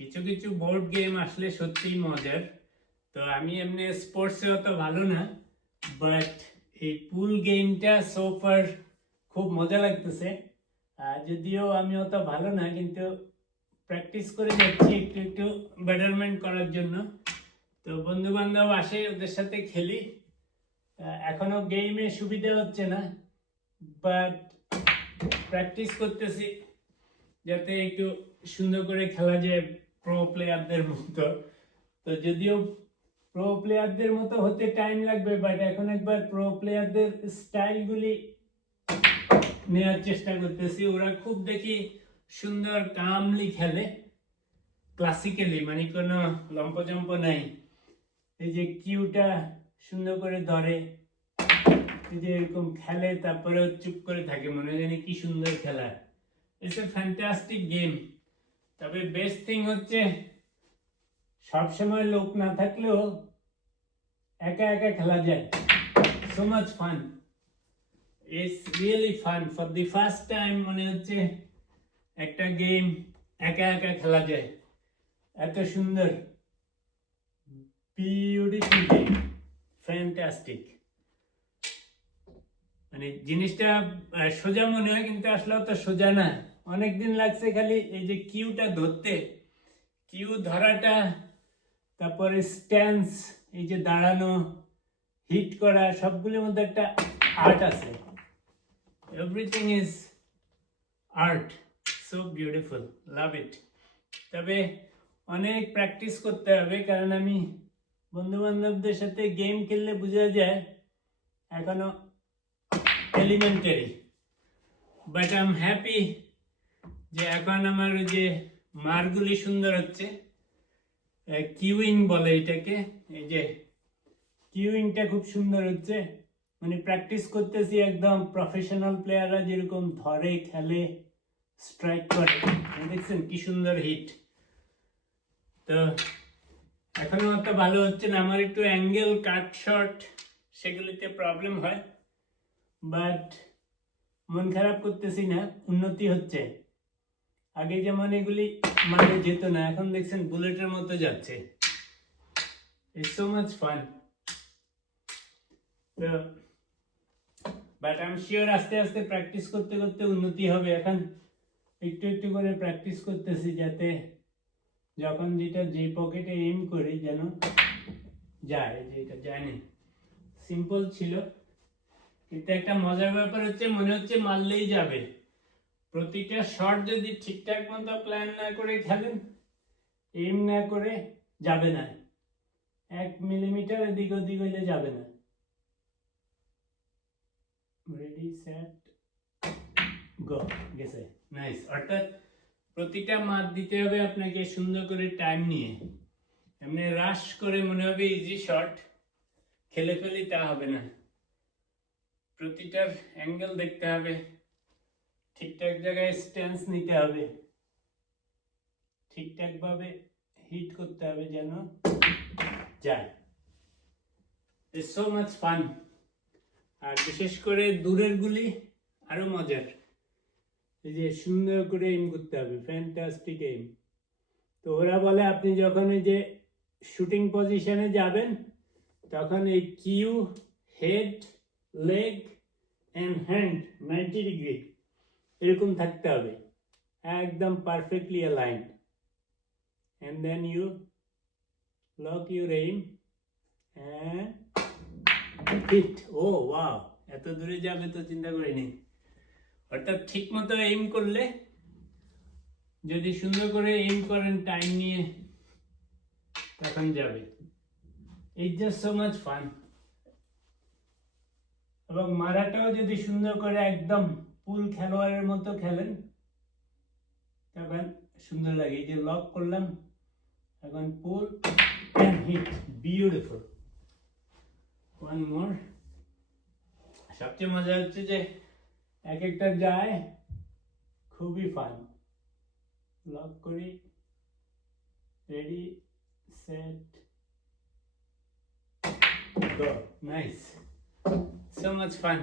কিছু কিছু board game আসলে সত্যিই মজার। তো আমি এমনি স্পোর্টসে অত ভালো না, বাট এই পুল গেমটা সোফার খুব মজা লাগতেছে। যদিও আমি অত ভালো না, কিন্তু প্র্যাকটিস করে যাচ্ছি একটু একটু বেটারমেন্ট করার জন্য। তো বন্ধু বান্ধব আসে, ওদের সাথে খেলি। এখনো গেমে সুবিধা হচ্ছে না, বাট প্র্যাকটিস করতেছি যাতে একটু সুন্দর করে খেলা যায় প্রো প্লেয়ারদের মতো। তো যদিও প্রো প্লেয়ারদের মতো হতে টাইম লাগবে, বাট এখন একবার প্রো প্লেয়ারদের স্টাইলগুলি নেওয়ার চেষ্টা করতেছি। ওরা খুব দেখি সুন্দর কামলি খেলে, ক্লাসিক্যালি, মানে কোনো লম্পজম্প নাই। এই যে কিউটা সুন্দর করে ধরে, এই যে এরকম খেলে, তারপরে চুপ করে থাকে, মনে জানি কি সুন্দর খেলা। It's a fantastic game. তবে বেস্ট থিং হচ্ছে সবসময় লোক না থাকলেও একা একা খেলা যায়। So much fun, it's really fun. For the first time মনে হচ্ছে একটা গেম একা একা খেলা যায়। এত সুন্দর, বিউটিফুল গেম, ফ্যান্টাস্টিক। মানে জিনিসটা সোজা মনে হয়, কিন্তু আসলে অত সোজা না। অনেকদিন লাগছে খালি এই যে কিউটা ধরতে, কিউ ধরাটা, তারপরে স্ট্যান্স, এই যে দাঁড়ানো, হিট করা, সবগুলোর মধ্যে একটা আর্ট আছে। Everything is art, so beautiful, love it. তবে অনেক প্র্যাকটিস করতে হবে, কারণ আমি বন্ধু বান্ধবদের সাথে গেম খেললে বোঝা যায় এখনো elementary. But I am happy যে এখন আমার ওই যে মারগুলি সুন্দর হচ্ছে। কিউইং বলে এটাকে। এই যে কিউইংটা খুব সুন্দর হচ্ছে, মানে প্র্যাকটিস করতেছি একদম প্রফেশনাল প্লেয়াররা যেরকম ধরে খেলে, স্ট্রাইক করে। দেখছেন কি সুন্দর হিট। তো এখনো অত ভালো হচ্ছে না, আমার একটু অ্যাঙ্গেল, কাট শট, সেগুলিতে প্রবলেম হয়। বাট মন খারাপ করতেছি না, উন্নতি হচ্ছে। আগে যেমন এগুলি মানে যেত না, এখন দেখছেন বুলেটের মতো যাচ্ছে। It's so much fun. তো বাট আই এম শিওর আস্তে আস্তে প্র্যাকটিস করতে করতে উন্নতি হবে। এখন একটু একটু করে প্র্যাকটিস করতেছি, যাতে যখন যেটা যে পকেটে এম করি যেন যায়। যেটা যায়নি, সিম্পল ছিল, কিন্তু একটা মজার ব্যাপার হচ্ছে মনে হচ্ছে মারলেই যাবে। প্রতিটা শট যদি ঠিকঠাক মতো প্ল্যান না করে খেলেন, এম না করে, যাবে না। 1 মিলিমিটার এদিক ওদিক হইলে যাবে না। রেডি, সেট, গো, গেছে। নাইস। অর্থাৎ প্রতিটা মার দিতে হবে আপনাকে সুন্দর করে টাইম নিয়ে। এমনি রাশ করে মনে হবে ইজি শট খেলে ফেলি, তা হবে না। প্রতিটার অ্যাঙ্গেল দেখতে হবে, ঠিকঠাক জায়গায় স্ট্যান্স নিতে হবে, ঠিকঠাক ভাবে হিট করতে হবে যেন যায়। It's so much fun. আর বিশেষ করে দূরের গুলি আরো মজার। এই যে সুন্দর করে এম করতে হবে, ফ্যান্টাস্টিক এম। তো ওরা বলে আপনি যখন এই যে শুটিং পজিশনে যাবেন, তখন এই cue, head, leg and hand 90 degree এরকম থাকতে হবে, একদম perfectly aligned. And then you lock your aim and hit. ও ওয়াও, এত দূরে যাবে তো চিন্তা করিনি। অর্থাৎ ঠিক মতো এইম করলে, যদি সুন্দর করে এইম করেন টাইম নিয়ে, তখন যাবে। It's just so much fun. এবং মারাটাও যদি সুন্দর করে একদম পুল খেলোয়াড়ের মতো খেলেন, তখন সুন্দর লাগে। এই যে লক করলাম, এখন pull and hit, beautiful. One more. সবচেয়ে মজা হচ্ছে যে এক একটা যায়, খুবই ফান। লক করি, ready, set, go. Nice, so much fun.